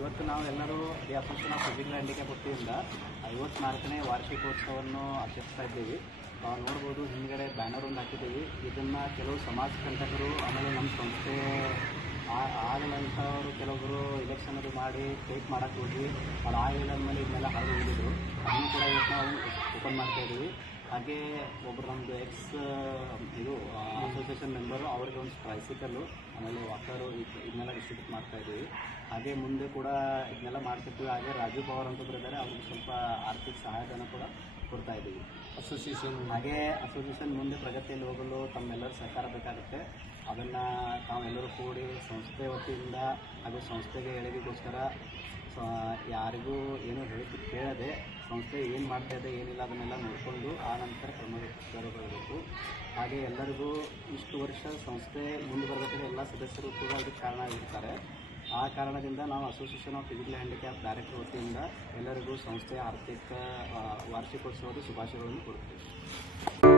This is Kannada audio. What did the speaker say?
ಇವತ್ತು ನಾವು ಎಲ್ಲರೂ the association of physical handicap ವತಿಯಿಂದ 54ನೇ ವಾರ್ಷಿಕೋತ್ಸವವನ್ನು ಆಚರಿಸ್ತಾ ಇದ್ದೀವಿ. ನಾವು ನೋಡ್ಬೋದು ಹಿಂದ್ಗಡೆ ಬ್ಯಾನರ್ ಒಂದು ಹಾಕಿದ್ದೀವಿ. ಇದನ್ನು ಕೆಲವು ಸಮಾಜ ಕಂಟಕರು ಆಮೇಲೆ ನಮ್ಮ ಸಂಸ್ಥೆ ಆಗಲಂಥವರು ಕೆಲವೊಬ್ಬರು ಎಲೆಕ್ಷನ್ ಅದು ಮಾಡಿ ಫೇಕ್ ಮಾಡೋಕ್ಕೆ ಹೋಗಿ ಅದು ಆಗಿಲ್ಲ ಅಂದಮೇಲೆ ಇದನ್ನೆಲ್ಲ ಹರಿದು ಹೋಗಿದ್ರು. ಅದನ್ನು ಕೂಡ ಇವತ್ತು ನಾವು ಓಪನ್ ಮಾಡ್ತಾಯಿದ್ದೀವಿ. ಹಾಗೆ ಒಬ್ಬರು ನಮ್ಮದು ಇದು ಅಸೋಸಿಯೇಷನ್ ಮೆಂಬರು ಅವ್ರಿಗೆ ಒಂದು ಟ್ರೈಸಿಕಲ್ಲು ಆಮೇಲೆ ವಾಕರು ಇದನ್ನೆಲ್ಲ ಡಿಸ್ಟ್ರಿಬ್ಯೂಟ್ ಮಾಡ್ತಾಯಿದ್ದೀವಿ. ಹಾಗೆ ಮುಂದೆ ಕೂಡ ಇದನ್ನೆಲ್ಲ ಮಾಡ್ತಿರ್ತೀವಿ. ಹಾಗೆ ರಾಜೀವ್ ಪವಾರ್ ಅಂತೊಬ್ಬರು ಇದ್ದಾರೆ, ಅವ್ರಿಗೆ ಸ್ವಲ್ಪ ಆರ್ಥಿಕ ಸಹಾಯಧನ ಕೂಡ ಕೊಡ್ತಾ ಇದ್ದೀವಿ. ಅಸೋಸಿಯೇಷನ್ ಮುಂದೆ ಪ್ರಗತಿಯಲ್ಲಿ ಹೋಗಲು ತಮ್ಮೆಲ್ಲರೂ ಸಹಕಾರ ಬೇಕಾಗುತ್ತೆ. ಅದನ್ನು ತಾವೆಲ್ಲರೂ ಕೂಡಿ ಸಂಸ್ಥೆ ವತಿಯಿಂದ ಹಾಗೂ ಸಂಸ್ಥೆಗೆ ಏಳಿಗೆಗೋಸ್ಕರ ಯಾರಿಗೂ ಏನೂ ಹೇಳಿಕೆ ಕೇಳದೆ ಸಂಸ್ಥೆ ಏನು ಮಾಡ್ತಾಯಿದೆ ಏನಿಲ್ಲ ಅದನ್ನೆಲ್ಲ ನೋಡಿಕೊಂಡು ಆ ನಂತರ ಕ್ರಮ ಬರಬೇಕು. ಹಾಗೆ ಎಲ್ಲರಿಗೂ ಇಷ್ಟು ವರ್ಷ ಸಂಸ್ಥೆ ಮುಂದೆ ಬರಬೇಕಾದ್ರೆ ಎಲ್ಲ ಸದಸ್ಯರು ಕೂಡ ಅದಕ್ಕೆ ಕಾರಣ ಆಗಿರ್ತಾರೆ. ಆ ಕಾರಣದಿಂದ ನಾವು association of physical handicap director ವತಿಯಿಂದ ಎಲ್ಲರಿಗೂ ಸಂಸ್ಥೆಯ ಆರ್ಥಿಕ ವಾರ್ಷಿಕೋತ್ಸವದ ಶುಭಾಶಯಗಳನ್ನು ಕೊಡುತ್ತೇವೆ.